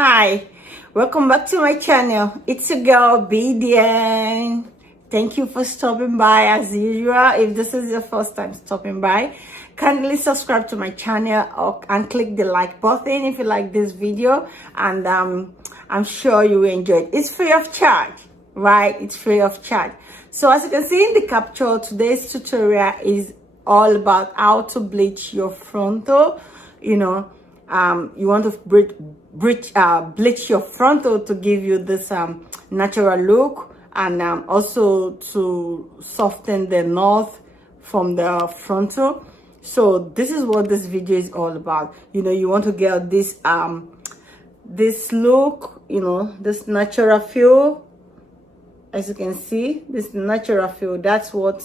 Hi, welcome back to my channel. It's your girl Bidian. Thank you for stopping by as usual. If this is your first time stopping by, kindly subscribe to my channel and click the like button if you like this video, and I'm sure you will enjoy it. It's free of charge, right? It's free of charge. So as you can see in the capture, today's tutorial is all about how to bleach your frontal. You want to bleach your frontal to give you this natural look, and also to soften the knot from the frontal. So this is what this video is all about. You want to get this this look, this natural feel. As you can see, this natural feel, that's what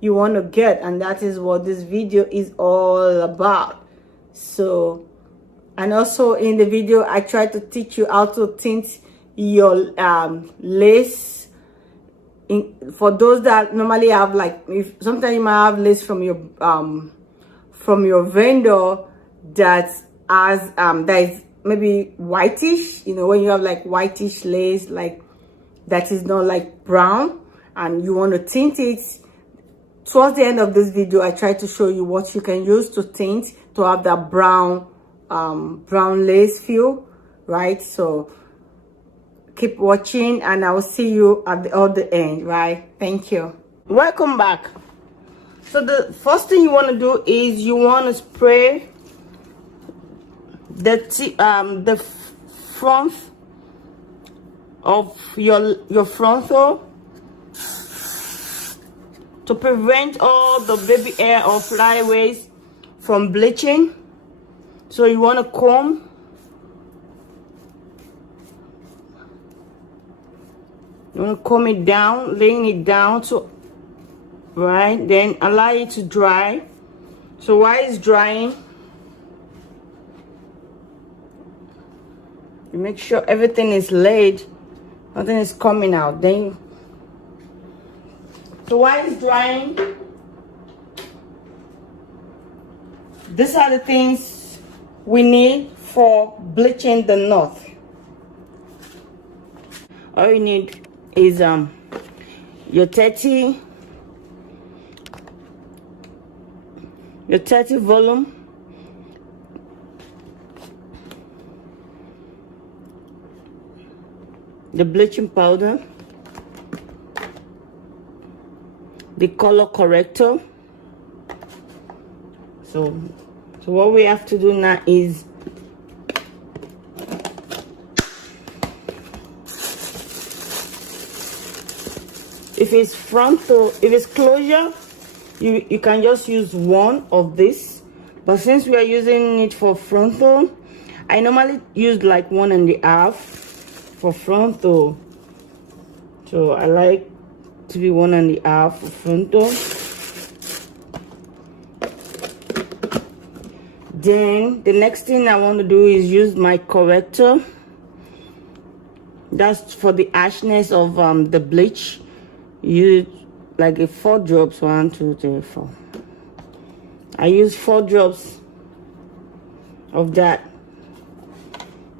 you want to get, and that is what this video is all about. So, and also in the video I try to teach you how to tint your lace. For those that normally have, like, if sometimes you might have lace from your vendor that has that is maybe whitish, when you have like whitish lace, like that is not like brown, and you want to tint it. Towards the end of this video, I try to show you what you can use to tint to have that brown lace feel, right? So keep watching, and I will see you at the other end, right? Thank you. Welcome back. So the first thing you want to do is you want to spray the front of your frontal to prevent all the baby hair or flyaways from bleaching. So you want to comb it down, laying it down, so right, then allow it to dry. So while it's drying, you make sure everything is laid, nothing is coming out. So while it's drying, these are the things we need for bleaching the knot. All you need is your 30 volume, the bleaching powder, the color corrector. So what we have to do now is if it's frontal, if it's closure, you can just use one of this, but since we are using it for frontal, I normally use like 1.5 for frontal. So I like to be 1.5 for frontal. Then the next thing I want to do is use my corrector. That's for the harshness of the bleach. Use like 4 drops. 1, 2, 3, 4. I use 4 drops of that.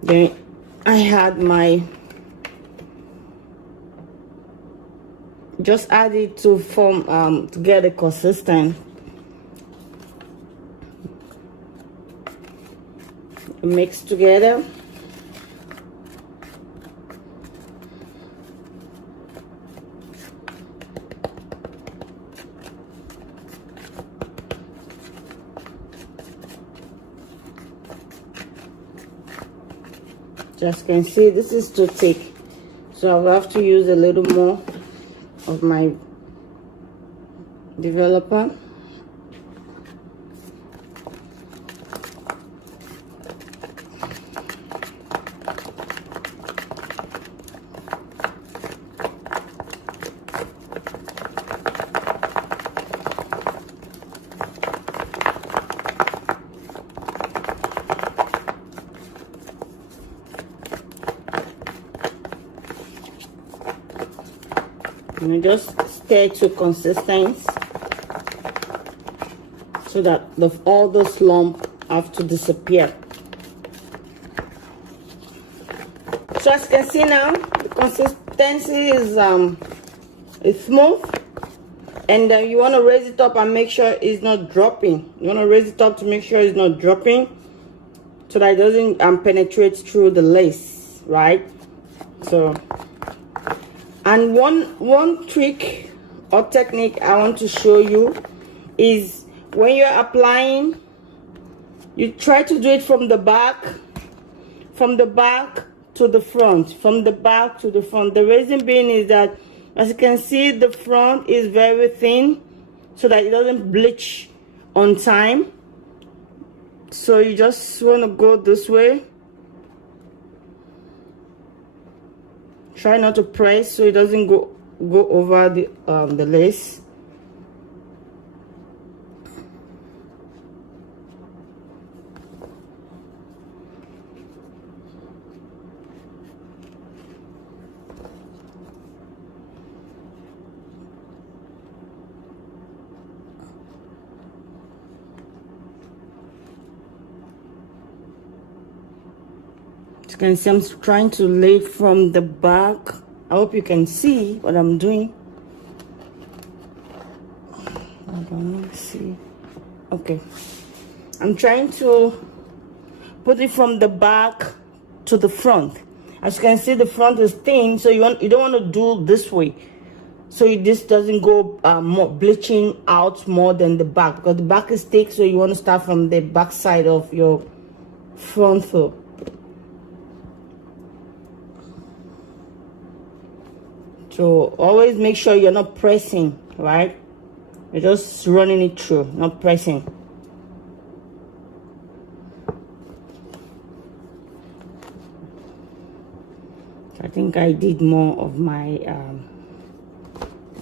Then I had just add it to form to get it consistent. Mix together. Just can see this is too thick, so I'll have to use a little more of my developer. And just stay to consistent so that all those lumps have to disappear. So as you can see now, the consistency is smooth, and then you want to raise it up and make sure it's not dropping. You want to raise it up to make sure it's not dropping, so that it doesn't penetrate through the lace, right? So, and one trick or technique I want to show you is when you're applying, you try to do it from the back to the front, from the back to the front. The reason being is that, as you can see, the front is very thin, so that it doesn't bleach on time. So you just want to go this way. Try not to press so it doesn't go over the lace. As you can see, I'm trying to lay it from the back. I hope you can see what I'm doing. I don't see. Okay. I'm trying to put it from the back to the front. As you can see, the front is thin, so you don't want to do this way, so this doesn't go more bleaching out more than the back, because the back is thick. So you want to start from the back side of your frontal. So always make sure you're not pressing, right? You're just running it through, not pressing. So I think I did more of my,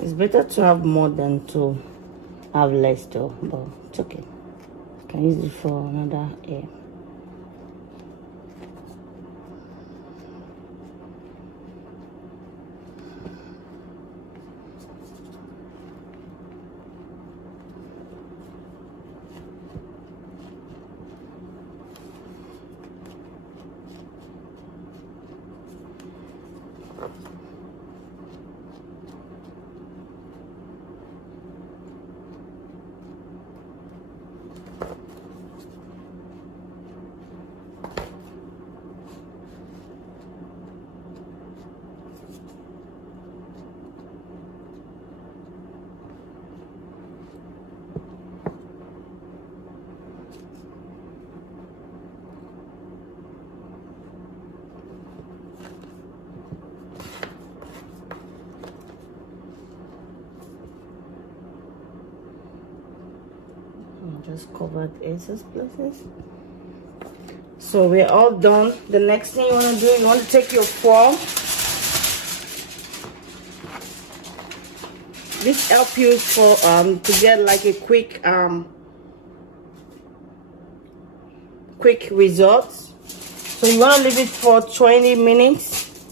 it's better to have more than to have less though, but it's okay. I can use it for another hair. Just covered excess places. So we're all done. The next thing you want to do, you want to take your form. This helps you for to get like a quick results. So you want to leave it for 20 minutes.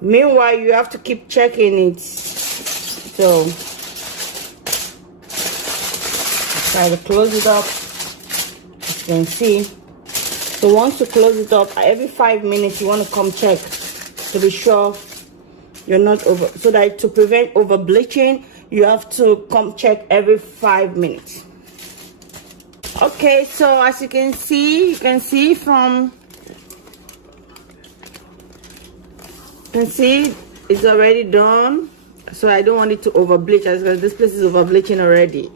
Meanwhile, you have to keep checking it. So try to close it up, as you can see. So once you close it up, every 5 minutes you want to come check to be sure you're not over, so that to prevent over bleaching, you have to come check every 5 minutes. Okay, so as you can see from, it's already done. So I don't want it to over bleach, because this place is over bleaching already.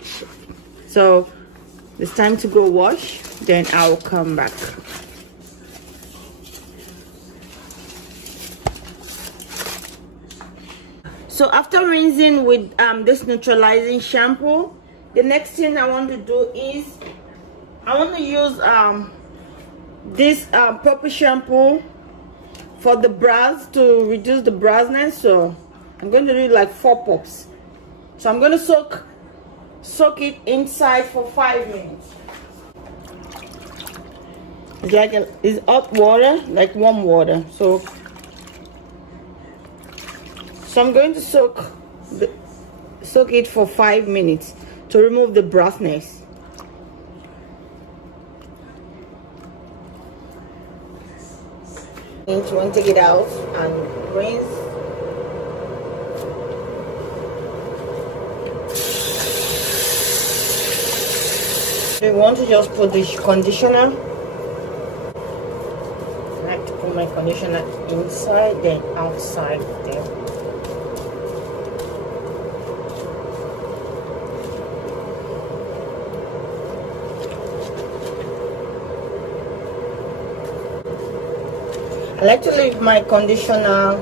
So it's time to go wash, then I'll come back. So after rinsing with this neutralizing shampoo, the next thing I want to do is I want to use this purple shampoo for the brows, to reduce the brownness. So I'm going to do like 4 pops. So I'm going to soak it inside for 5 minutes. It's like it's hot water, like warm water. So I'm going to soak it for 5 minutes to remove the brownness. You want to take it out and rinse. We want to just put the conditioner. I like to put my conditioner inside then outside there. I like to leave my conditioner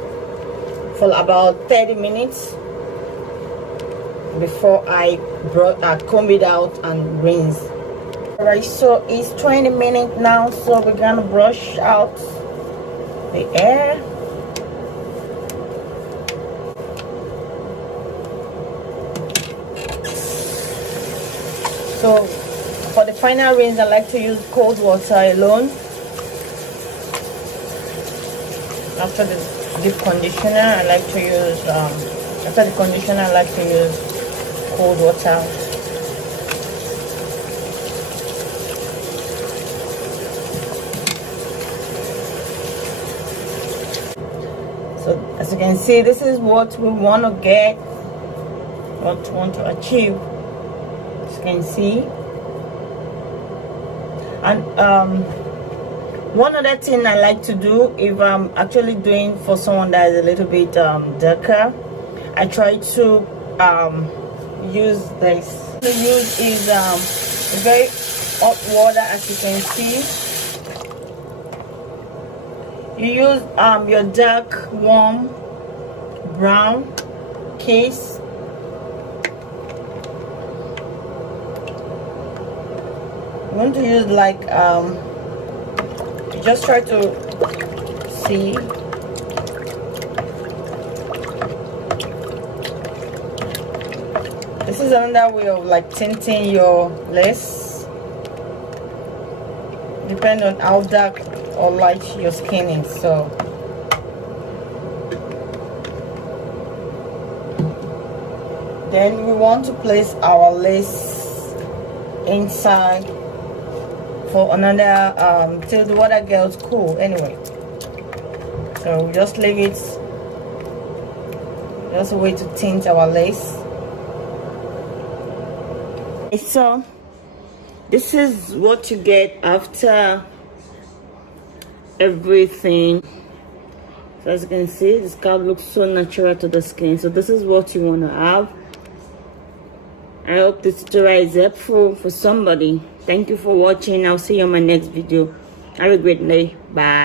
for about 30 minutes before I comb it out and rinse. Alright, so it's 20 minutes now, so we're gonna brush out the air. So for the final rinse, I like to use cold water alone. After the deep conditioner, I like to use after the conditioner, I like to use cold water. So as you can see, this is what we want to get, what we want to achieve. As you can see, and one other thing I like to do, if I'm actually doing for someone that is a little bit darker, I try to use this. The use is very hot water, as you can see. You use your dark warm brown case. You want to use like just try to see. This is another way of like tinting your lace. Depend on how dark or light your skin is. So then we want to place our lace inside for another till the water gets cool anyway. So just leave it, just a way to tint our lace. So this is what you get after everything. So as you can see, the scalp looks so natural to the skin. So this is what you want to have. I hope this tutorial is helpful for somebody. Thank you for watching. I'll see you on my next video. Have a great day. Bye.